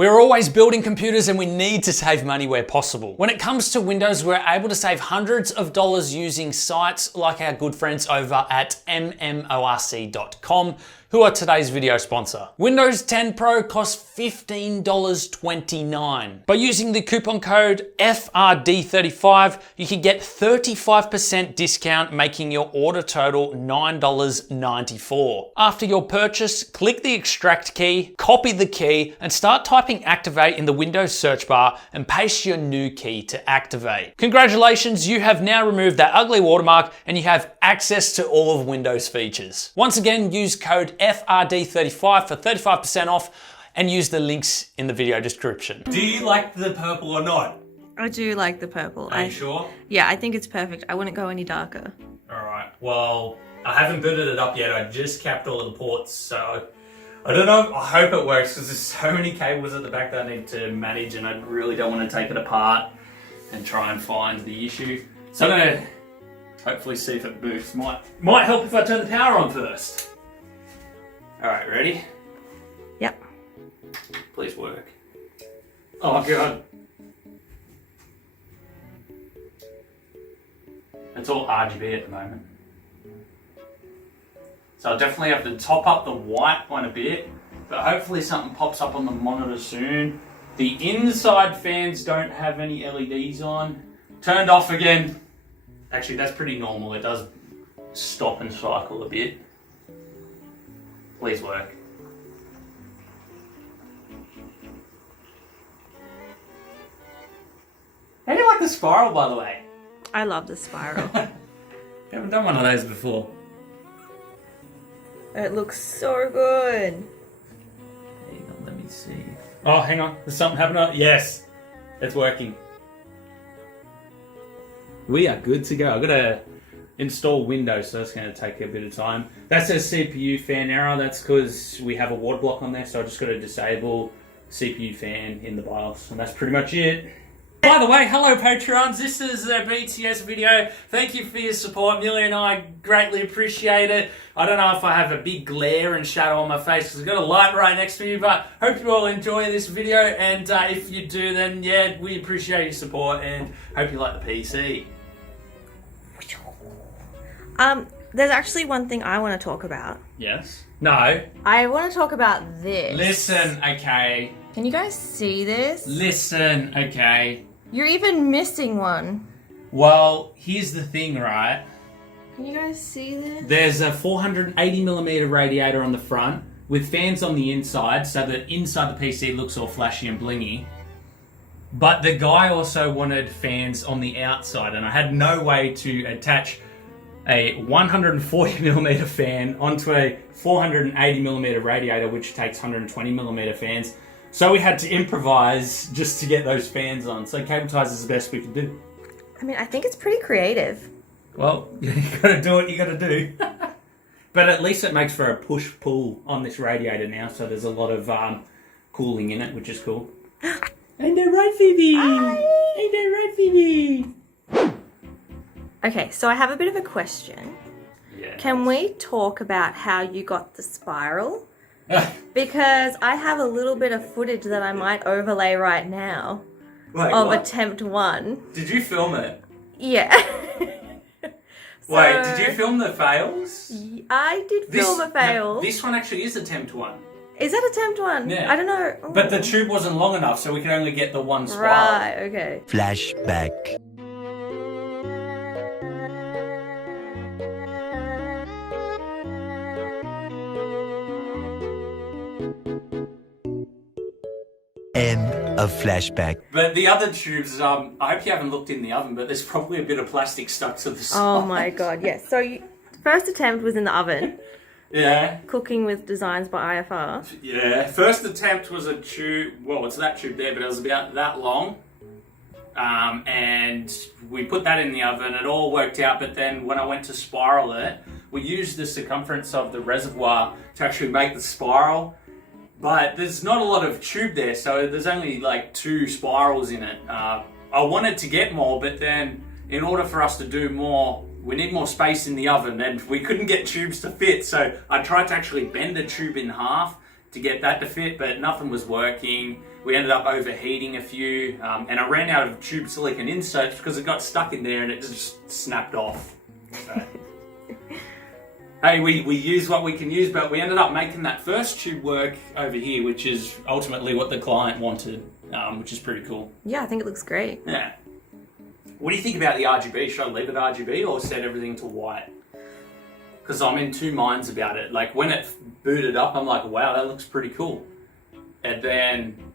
We're always building computers and we need to save money where possible. When it comes to Windows, we're able to save hundreds of dollars using sites like our good friends over at mmorc.com, who are today's video sponsor. Windows 10 Pro costs $15.29. By using the coupon code FRD35, you can get 35% discount, making your order total $9.94. After your purchase, click the extract key, copy the key, and start typing activate in the Windows search bar and paste your new key to activate. Congratulations, you have now removed that ugly watermark and you have access to all of Windows features. Once again, use code FRD35 for 35% off and use the links in the video description. Do you like the purple or not? I do like the purple. Are you sure? Yeah, I think it's perfect. I wouldn't go any darker. Alright, well, I haven't booted it up yet. I just capped all of the ports, so I don't know. I hope it works because there's so many cables at the back that I need to manage and I really don't want to take it apart and try and find the issue. So I'm going to hopefully see if it boots. Might help if I turn the power on first. Alright, ready? Yep. Please work. Oh god. It's all RGB at the moment. So I'll definitely have to top up the white one a bit, but hopefully something pops up on the monitor soon. The inside fans don't have any LEDs on. Turned off again. Actually, that's pretty normal. It does stop and cycle a bit. Please work. How do you like the spiral, by the way? I love the spiral. Haven't done one of those before. It looks so good. Hang on, let me see. Oh, hang on. There's something happening. Yes, it's working. We are good to go. I've got to install Windows, so that's going to take a bit of time. That says CPU fan error. That's because we have a water block on there, so I just got to disable CPU fan in the BIOS, and that's pretty much it. By the way, hello Patreons, this is a BTS video. Thank you for your support. Amelia and I greatly appreciate it. I don't know if I have a big glare and shadow on my face because I've got a light right next to me, but hope you all enjoy this video, and if you do, then yeah, we appreciate your support and hope you like the PC. There's actually one thing I want to talk about. Yes? No. I want to talk about this. Listen, okay. Can you guys see this? Listen, okay. You're even missing one. Well, here's the thing, right? Can you guys see this? There's a 480mm radiator on the front with fans on the inside, so that inside the PC looks all flashy and blingy. But the guy also wanted fans on the outside, and I had no way to attach a 140mm fan onto a 480mm radiator, which takes 120mm fans. So we had to improvise just to get those fans on. So cable ties is the best we could do. I mean, I think it's pretty creative. Well, you gotta do what you gotta do. But at least it makes for a push-pull on this radiator now, so there's a lot of cooling in it, which is cool. Ain't that right, Phoebe? Hi. Ain't that right, Phoebe? Okay, so I have a bit of a question. Yeah. Can we talk about how you got the spiral? Because I have a little bit of footage that I might overlay right now. Wait, of what? attempt 1. Did you film it? Yeah. Wait, did you film the fails? I did film a fail. No, this one actually is attempt 1. Is that attempt 1? Yeah. I don't know. Oh. But the tube wasn't long enough, so we could only get the one spiral. Right, okay. Flashback. End of flashback. But the other tubes, I hope you haven't looked in the oven, but there's probably a bit of plastic stuck to the side. Oh my god, yes. So first attempt was in the oven. Yeah. Cooking with Designs by IFR. Yeah. First attempt was a tube, well, it's that tube there, but it was about that long. And we put that in the oven, it all worked out, but then when I went to spiral it, we used the circumference of the reservoir to actually make the spiral. But there's not a lot of tube there, so there's only like 2 spirals in it. I wanted to get more, but then in order for us to do more, we need more space in the oven, and we couldn't get tubes to fit. So I tried to actually bend the tube in half to get that to fit, but nothing was working. We ended up overheating a few, and I ran out of tube silicone inserts because it got stuck in there and it just snapped off. So. Hey, we use what we can use, but we ended up making that first tube work over here, which is ultimately what the client wanted, which is pretty cool. Yeah, I think it looks great. Yeah. What do you think about the RGB? Should I leave it RGB or set everything to white? Because I'm in two minds about it. Like when it booted up, I'm like, wow, that looks pretty cool. And then,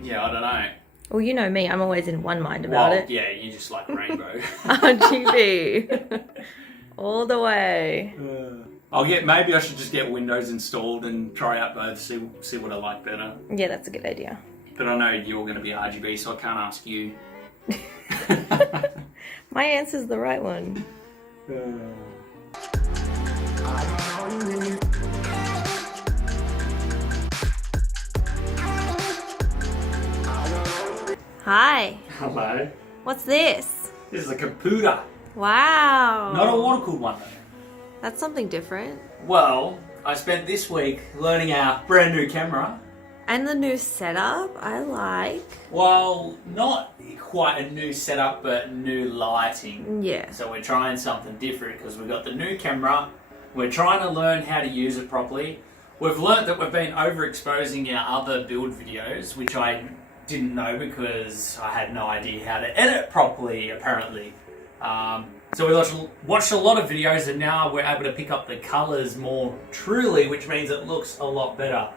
yeah, I don't know. Well, you know me, I'm always in one mind about it. Yeah, you just like rainbow. RGB. All the way. Maybe I should just get Windows installed and try out both, see what I like better. Yeah, that's a good idea. But I know you're going to be RGB, so I can't ask you. My answer's the right one. Hi. Hello. What's this? This is a computer. Wow. Not a water cooled one though. That's something different. Well, I spent this week learning our brand new camera. And the new setup, I like. Well, not quite a new setup, but new lighting. Yeah. So we're trying something different because we've got the new camera. We're trying to learn how to use it properly. We've learned that we've been overexposing our other build videos, which I didn't know because I had no idea how to edit properly, apparently. So we watched a lot of videos and now we're able to pick up the colours more truly, which means it looks a lot better.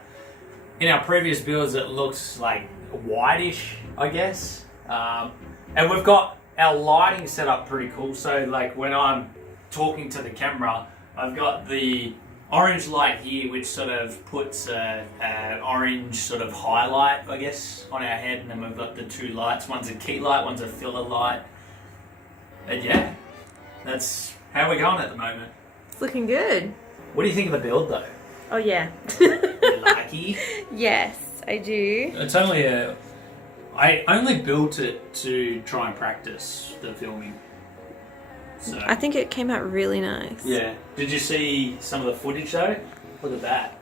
In our previous builds, it looks like whitish, I guess. And we've got our lighting set up pretty cool. So like when I'm talking to the camera, I've got the orange light here, which sort of puts an orange sort of highlight, I guess, on our head. And then we've got the two lights. One's a key light, one's a filler light. And yeah, that's how we're going at the moment. It's looking good. What do you think of the build though? Oh, yeah. You lucky? Yes, I do. It's only I only built it to try and practice the filming. So I think it came out really nice. yeah. Did you see some of the footage though? Look at that.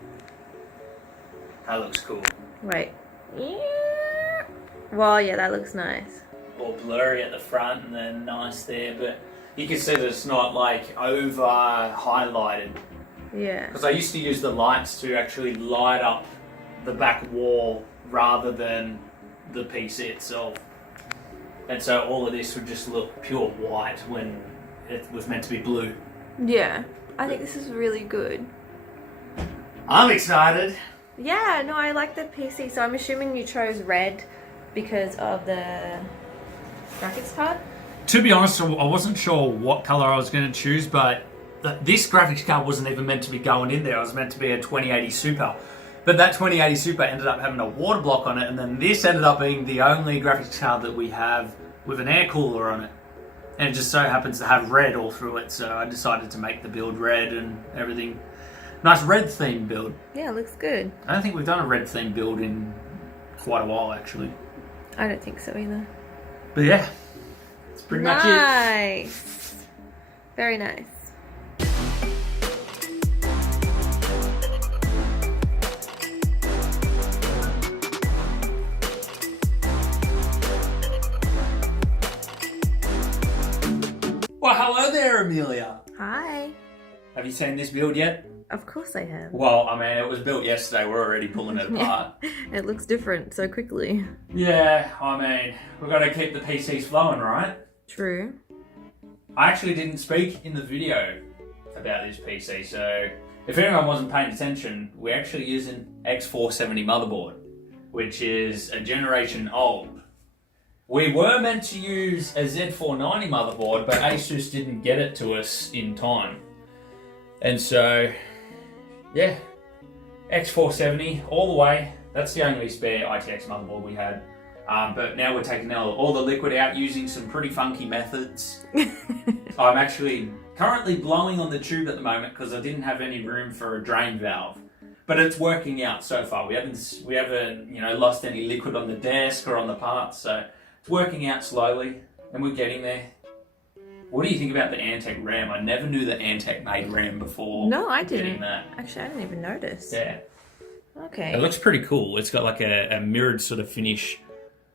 That looks cool. Wait. Yeah. Well, yeah, that looks nice. All blurry at the front and then nice there, but you can see that it's not like over highlighted. Yeah. Because I used to use the lights to actually light up the back wall rather than the PC itself. And so all of this would just look pure white when it was meant to be blue. Yeah. I think this is really good. I'm excited. Yeah, no, I like the PC. So I'm assuming you chose red because of the graphics card? To be honest, I wasn't sure what color I was going to choose, but this graphics card wasn't even meant to be going in there. It was meant to be a 2080 Super. But that 2080 Super ended up having a water block on it, and then this ended up being the only graphics card that we have with an air cooler on it. And it just so happens to have red all through it, so I decided to make the build red and everything. Nice red themed build. Yeah, it looks good. I don't think we've done a red themed build in quite a while, actually. I don't think so either. But yeah, that's pretty much it. Nice. Very nice. Well, hello there, Amelia. Hi. Have you seen this build yet? Of course I have. Well, I mean, it was built yesterday. We're already pulling it apart. It looks different so quickly. Yeah, I mean, we've got to keep the PCs flowing, right? True. I actually didn't speak in the video about this PC, so if anyone wasn't paying attention, we're actually using X470 motherboard, which is a generation old. We were meant to use a Z490 motherboard, but Asus didn't get it to us in time. And so, yeah, X470 all the way. That's the only spare ITX motherboard we had. But now we're taking all the liquid out using some pretty funky methods. I'm actually currently blowing on the tube at the moment because I didn't have any room for a drain valve. But it's working out so far. We haven't lost any liquid on the desk or on the parts, so it's working out slowly, and we're getting there. What do you think about the Antec RAM? I never knew that Antec made RAM before. No, I getting didn't. that. Actually, I didn't even notice. Yeah. Okay. It looks pretty cool. It's got like a mirrored sort of finish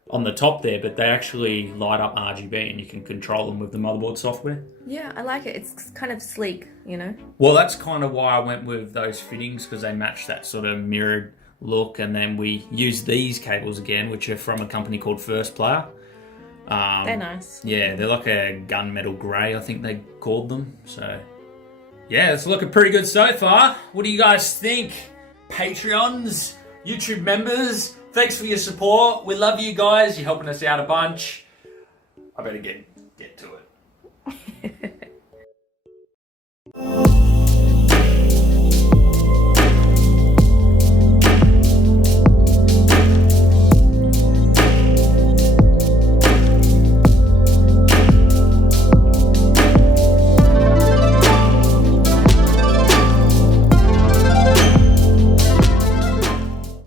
on the top there, but they actually light up RGB and you can control them with the motherboard software. Yeah, I like it. It's kind of sleek, you know? Well, that's kind of why I went with those fittings, because they match that sort of mirrored look. And then we use these cables again, which are from a company called First Player. They're nice. Yeah, they're like a gunmetal grey, I think they called them. So, yeah, it's looking pretty good so far. What do you guys think? Patreons, YouTube members, thanks for your support. We love you guys. You're helping us out a bunch. I better get